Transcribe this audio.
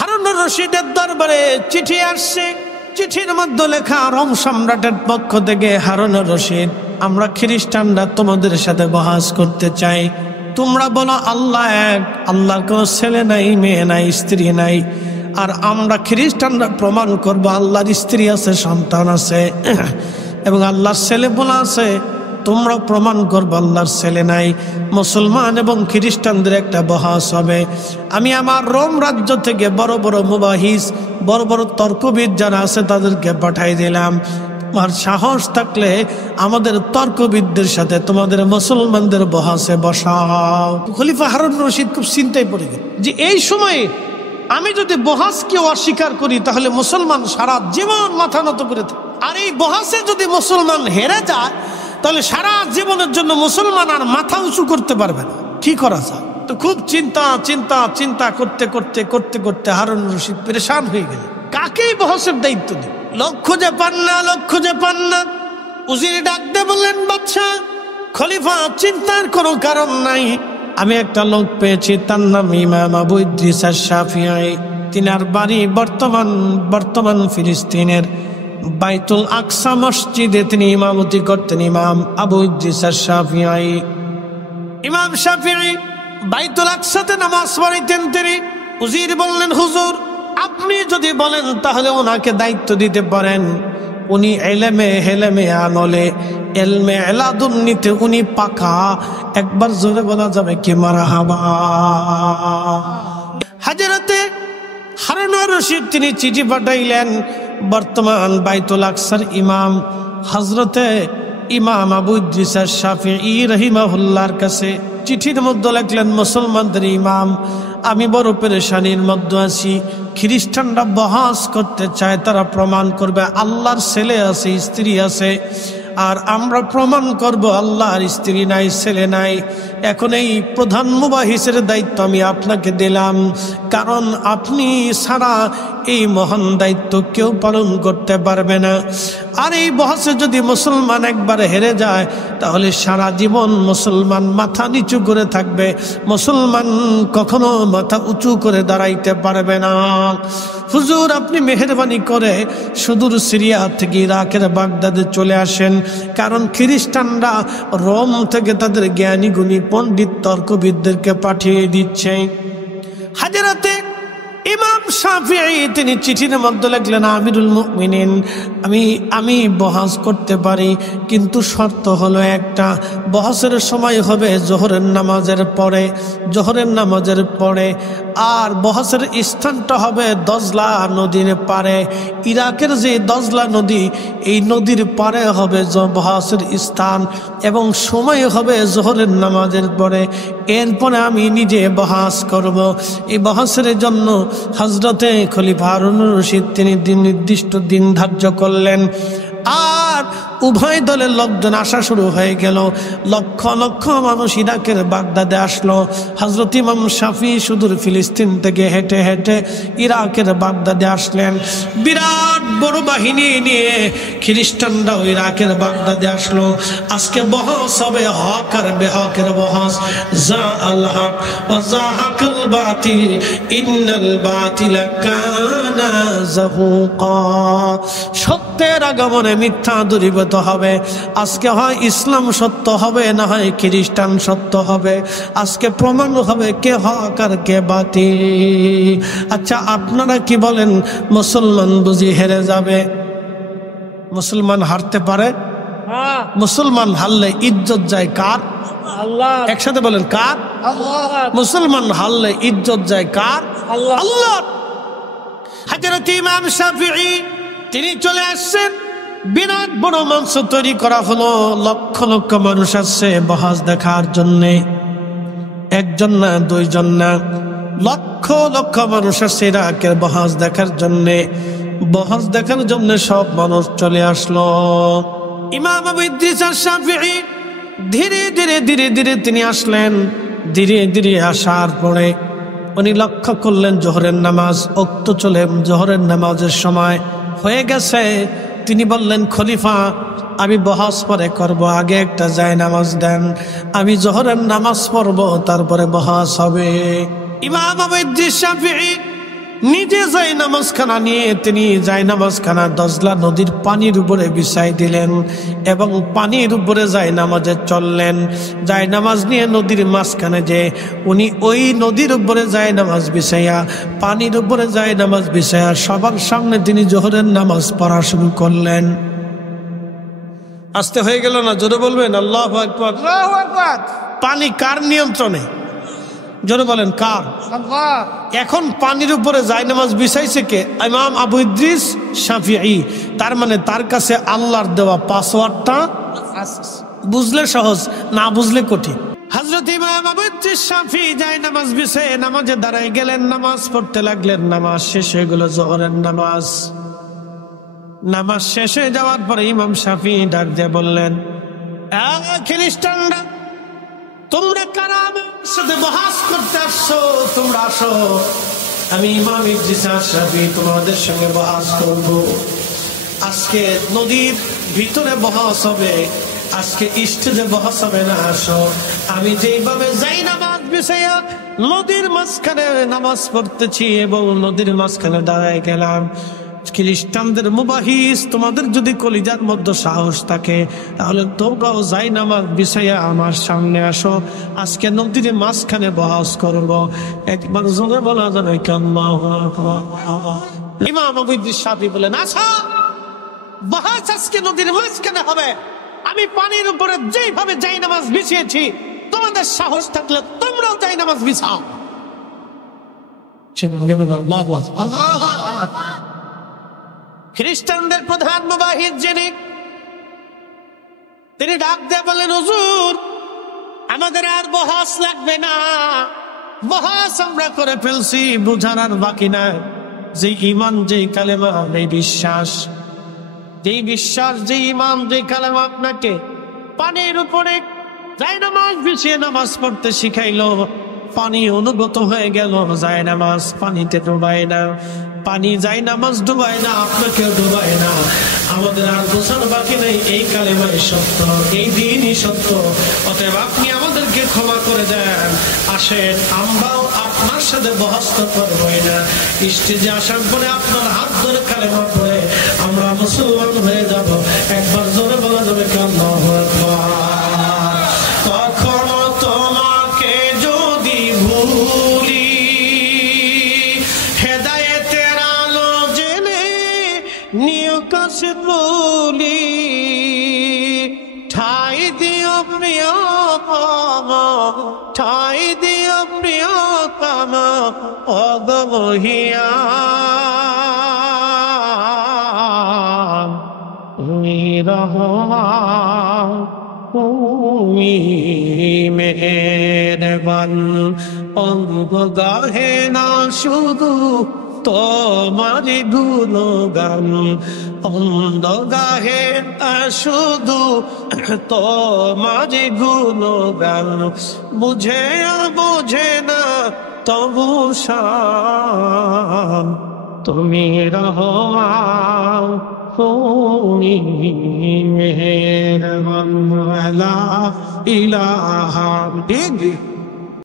হারুনুর রশিদের দরবারে চিঠি আসছে। চিঠির মধ্যে লেখা, রোম সম্রাটের পক্ষ থেকে, হারুনুর রশিদ, আমরা খ্রিস্টানরা তোমাদের সাথে বহাস করতে চাই। তোমরা বলো আল্লাহ এক, আল্লাহর কোনো ছেলে নাই, মেয়ে নাই, স্ত্রী নাই। আর আমরা খ্রিস্টানরা প্রমাণ করব আল্লাহর স্ত্রী আছে, সন্তান আছে এবং আল্লাহর ছেলে বলা আছে। তোমরা প্রমাণ করবো আল্লাহর ছেলে নাই। মুসলমান এবং খ্রিস্টানদের একটা বহাস হবে। আমি আমার রোম রাজ্য থেকে বড় বড় মুবাহিস, বড় বড় তর্কবিদ যারা আছে তাদেরকে পাঠাই দিলাম। তোমার সাহস থাকলে আমাদের তর্কবিদদের সাথে তোমাদের মুসলমানদের বহাসে বসাও। খলিফা হারুনুর রশিদ খুব চিন্তায় পড়ে গেল যে এই সময়ে আমি যদি বহাসকে অস্বীকার করি তাহলে মুসলমান সারা জীবন মাথা নত করে থাকে। আর এই বহাসে যদি মুসলমান হেরে যায় তাহলে সারা জীবনের জন্য মুসলমান আর মাথা উঁচু করতে পারবে না। কি করা যায়? তো খুব চিন্তা চিন্তা চিন্তা করতে করতে করতে করতে হারুনুর রশিদ পেরেশান হয়ে গেল। কাকেই বহাসের দায়িত্ব দিই? লোক খুঁজে পান না, লোক খুঁজে পান না। উজির ডাক দিয়ে বললেন, বাদশাহ, খলিফা, চিন্তার কোনো কারণ নাই। আমি একটা লোক পেয়েছি, তার নাম ইমাম আবু ইদ্রিস আশ-শাফিঈ। তিনার বাড়ি বর্তমান ফিলিস্তিনের বাইতুল আকসা মসজিদে তিনি ইমামতি করতেন। ইমাম আবু ইদ্রিস আশ-শাফিঈ, ইমাম শাফিঈ বাইতুল আকসাতে নামাজ পড়াইতেন তিনি। উজির বললেন, হুজুর, আপনি যদি বলেন তাহলে ওনাকে দায়িত্ব দিতে পারেন। উনি এলেমে হেলেমে আমলে, এলমে এলাদুন্নিতে উনি পাকা। একবার জোরে বলা যাবে কি মারহাবা। হাজরাতে হারুনুর রশিদ তিনি চিঠি পাঠাইলেন বর্তমান বাইতুল আকসার ইমাম হযরতে ইমাম আবু ইদ্রিস আশ-শাফিঈ রাহিমাহুল্লাহর কাছে। চিঠির মধ্যে লিখলেন, মুসলমানদের ইমাম, আমি বড় পেরেশানির মধ্যে আছি। খ্রিস্টানরা বহাস করতে চায়, তারা প্রমাণ করবে আল্লাহর ছেলে আছে, স্ত্রী আছে, আর আমরা প্রমাণ করব আল্লাহর স্ত্রী নাই, ছেলে নাই। এখন এই প্রধান মুবাহিসের দায়িত্ব আমি আপনাকে দিলাম, কারণ আপনি ছাড়া এই মহান দায়িত্ব কেউ পালন করতে পারবে না। আর এই বহাসে যদি মুসলমান একবার হেরে যায় তাহলে সারা জীবন মুসলমান মাথা নিচু করে থাকবে, মুসলমান কখনো মাথা উঁচু করে দাঁড়াইতে পারবে না। হুজুর, আপনি মেহেরবানি করে সুদূর সিরিয়া থেকে ইরাকের বাগদাদে চলে আসেন, কারণ খ্রিস্টানরা রোম থেকে তাদের জ্ঞানী গুণী পণ্ডিত তর্কবিদদেরকে পাঠিয়ে দিচ্ছে। হাজরাতে ইমাম শাফিঈ তিনি চিঠির মধ্যে লিখলেন, আমিরুল মুমিনিন, আমি বহাস করতে পারি, কিন্তু শর্ত হলো একটা, বহাসের সময় হবে জোহরের নামাজের পরে, আর বহাসের স্থানটা হবে দজলা নদীর পারে। ইরাকের যে দজলা নদী, এই নদীর পারে হবে বহাসের স্থান, এবং সময় হবে জোহরের নামাজের পরে। এরপরে আমি নিজে বহাস করব। এই বহাসের জন্য হযরতে খলিফা হারুনুর রশিদ তিনি নির্দিষ্ট দিন ধার্য করলেন। আর উভয় দলের লোকজন আসা শুরু হয়ে গেল। লক্ষ লক্ষ মানুষ ইরাকের বাগদাদে আসলো। হযরত ইমাম শাফিঈ সুদূর ফিলিস্তিন থেকে হেঁটে হেঁটে ইরাকের বাগদাদে আসলেন। বিরাট বড় বাহিনী নিয়ে খ্রিস্টানরাও ইরাকের বাগদাদে আসলো। আজকে বহস হবে হক আর বেহকের বহস। যা আল হক ওয়া যাহাকাল বাতিল ইন্নাল বাতিলা কানা যাহুকা। সত্যের আগমনে মিথ্যা দূরীভূত হবে। আজকে হয় ইসলাম সত্য হবে, না হয় খ্রিস্টান সত্য হবে। আজকে প্রমাণ হবে কে হক আর কে বাতিল। আচ্ছা, আপনারা কি বলেন, মুসলমান বুঝি হেরে যাবে? মুসলমান হারতে পারে? মুসলমান হারলে ইজ্জত যায় কার? আল্লাহ। একসাথে বলেন, কার? আল্লাহ। মুসলমান হারলে ইজ্জত যায় কার? আল্লাহ। হযরত ইমাম শাফিঈ তিনি চলে আসছেন। বিরাট বড় মঞ্চ তৈরি করা হলো। লক্ষ লক্ষ মানুষ আসছে বহাস দেখার জন্যে। একজন না, দুইজন না, লক্ষ লক্ষ মানুষ আসছে ইরাকের বহাস দেখার জন্যে। বহাস দেখার জন্য সব মানুষ চলে আসলো। ইমাম আবু ইদ্রিস আশ-শাফিঈ ধীরে ধীরে ধীরে ধীরে তিনি আসলেন। ধীরে ধীরে আসার পরে উনি লক্ষ্য করলেন জোহরের নামাজ ওক্ত চলে, জোহরের নামাজের সময় হয়ে গেছে। তিনি বললেন, খলিফা, আমি বহাস পরে করব, আগে একটা জায়নামাজ দেন, আমি জোহরের নামাজ পড়ব, তারপরে বহাস হবে। ইমাম আবু ইদ্রিস শাফিঈ নিজে যাই নামাজখানা নিয়ে তিনি যাই নামাজখানা দজলা নদীর পানির উপরে বিছাই দিলেন এবং পানির উপরে যাই নামাজে চললেন। যাই নামাজ নিয়ে নদীর মাঝখানে যে উনি ওই নদীর উপরে যাই নামাজ বিছাইয়া পানির উপরে যাই নামাজ বিছাইয়া সবার সামনে তিনি জোহরের নামাজ পড়া শুরু করলেন। আস্তে হয়ে গেল না? জোরে বলবেন আল্লাহু আকবার। আল্লাহু আকবার। পানি কার নিয়ন্ত্রণে? জোরে বলেন কার? আল্লাহ। এখন পানির উপরে জায়নামাজ বিছাইছে কে? ইমাম আবু ইদ্রিস শাফিঈ। তার মানে তার কাছে আল্লাহর দেওয়া পাসওয়ার্ডটা বুঝলে সহজ, না বুঝলে কঠিন। হযরত ইমাম আবু ইদ্রিস শাফিঈ জায়নামাজ বিছায়ে নামাজে দাঁড়ায় গেলেন, নামাজ পড়তে লাগলেন। নামাজ শেষ হয়ে গেল, জোহরের নামাজ। নামাজ শেষ হয়ে যাওয়ার পরে ইমাম শাফিঈ ডাক দিয়ে বললেন, খ্রিস্টানরা, তোমরা কারা আমার সাথে বহাস করতে আসছো? তোমরা আসো, আমি ইমাম ইদ্রিস শাফিঈ তোমাদের সঙ্গে বহাস করব। আজকে নদীর ভিতরে বহাস হবে, আজকে স্টেজে বহাস হবে না। আসো, আমি যেইভাবে যাই নামাজ বিছাইয়া নদীর মাঝখানে নামাজ পড়তেছি এবং নদীর মাঝখানে দাঁড়ায় গেলাম। খ্রিস্টানদের মুবাহিস, তোমাদের যদি কলিজার মধ্যে সাহস থাকে তাহলে তোমরাও যাই নামাজ বিছাইয়া আমার সামনে আসো, আজকে নদীর মাঝখানে বহাস করব। একবার জোরে বলা যাবে আল্লাহু আকবার। ইমাম আবু ইদ্রিস শাফিঈ বলেন, আচ্ছা বহাস আজকে নদীর মাঝখানে হবে। আমি পানির উপরে যেইভাবে যাই নামাজ বিছিয়েছি, তোমাদের সাহস থাকলে তোমরাও যাই নামাজ বিছাও। খ্রিস্টানদের প্রধান মুবাহিদ যিনি, তিনি ডাক দিয়ে বলেন, হুজুর আমাদের আর বহাস লাগবে না, বহাস আমরা করে ফেলছি, বুঝার আর বাকি নাই। যে ঈমান, যে কালেমা, এই বিশ্বাস, যেই বিশ্বাস, যে ঈমান, যে কালেমা আপনাকে পানির উপরে যাই নামাজ বিছিয়ে নামাজ পড়তে শিখাইলো, পানি অনুগত হয়ে গেল, যায় নামাজ পানিতে ডুবায় না, পানি যায় নামাজ ডুবায় না, আপনাকে ডুবায় না। আমাদের আর বোঝার বাকি নেই, এই কালেমাই সত্য, এই দিনই সত্য। অতএব আপনি আমাদেরকে ক্ষমা করে দেন, আসেন আমরাও আপনার সাথে বহাস করবই না। স্টেজে আসার পরে আপনার হাত ধরে কালেমা পড়ে আমরা মুসলমান হয়ে যাব। একবার জোরে বলা যাবে আল্লাহু আকবার। কখনো তোমাকে যদি ভুলি, হেদায়েতের আলো জেনে নিয় কাছে বলি, ঠাই দিও প্রিয়তম, ঠাই দিও প্রিয়তম, অগমহিয়ান তুমি রহমান, তুমি মেহেরবান। অঙ্গ গাহে না শুধু তোমার গুণগান, অঙ্গ গাহে না শুধু তোমার গুণগান, বুঝে বুঝে না তবু শান তুমি রহমান, তুমি মেহেরবান। লা ইলাহা ইল্লাল্লাহ।